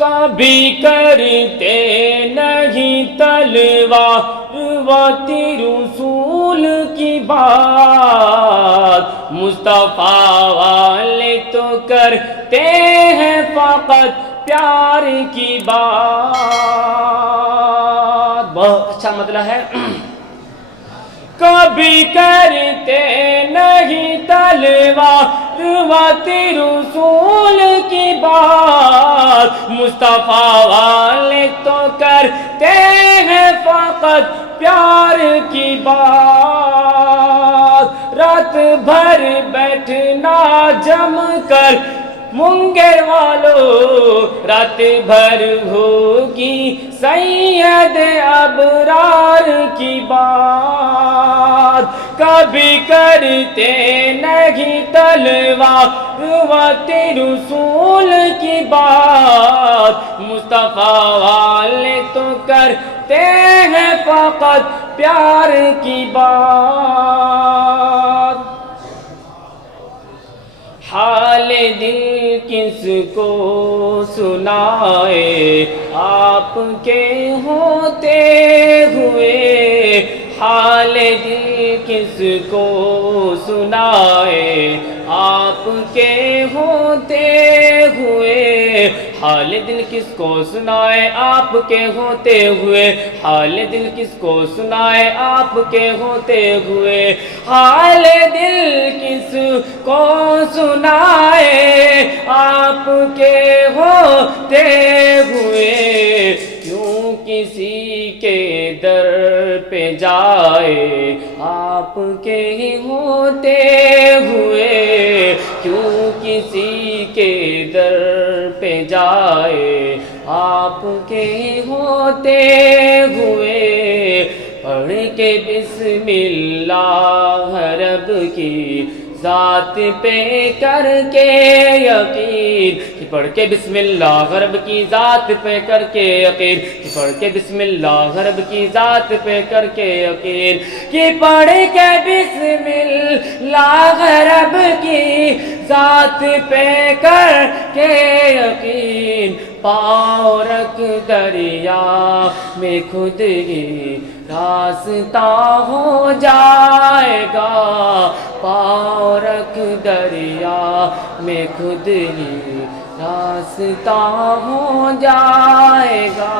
کبھی کرتے نہیں تلوار و رسول کی بات، مصطفیٰ والے تو کرتے ہیں فقط پیار کی بات۔ بہت اچھا مطلب ہے۔ کبھی کرتے نہیں تلوار و رسول کی بات، مصطفیٰ والے تو کرتے ہیں فقط پیار کی بات۔ رات بھر بیٹھنا جم کر منگر والو، رات بھر ہوگی سید ابرار کی بات۔ کبھی کرتے نہیں تلوار و رسول کی بات، مصطفیٰ والے تو کرتے ہیں فقط پیار کی بات۔ حال دل کس کو سنائے آپ کے ہوتے ہوئے، حال دل کس کو سنائے آپ کے ہوتے ہوئے، حال دل کس کو سنائے آپ کے ہوتے ہوئے، حال دل کس کو سنائے آپ کے ہوتے ہوئے، حال دل کس کو سنائے آپ کے ہوتے ہوئے، کیوں کسی کے در پہ جائے آپ کے ہوتے ہوئے، کیوں کسی کے در پہ جائے آپ کے ہوتے ہوئے، پڑھ کے بسم اللہ رب کی ذات پہ کر کے یقین، کہ پڑھ کے بسم اللہ رب کی ذات پہ کر کے یقین، کہ پڑھ کے بسم اللہ رب کی ذات پہ کر کے یقین، کہ پڑھ کے بسم اللہ رب کی ذات پہ کر کے یقین، پاؤں رکھ دریا میں خود ہی راستہ ہو جائے گا، پاؤں رکھ دریا میں خود ہی راستہ ہو جائے گا۔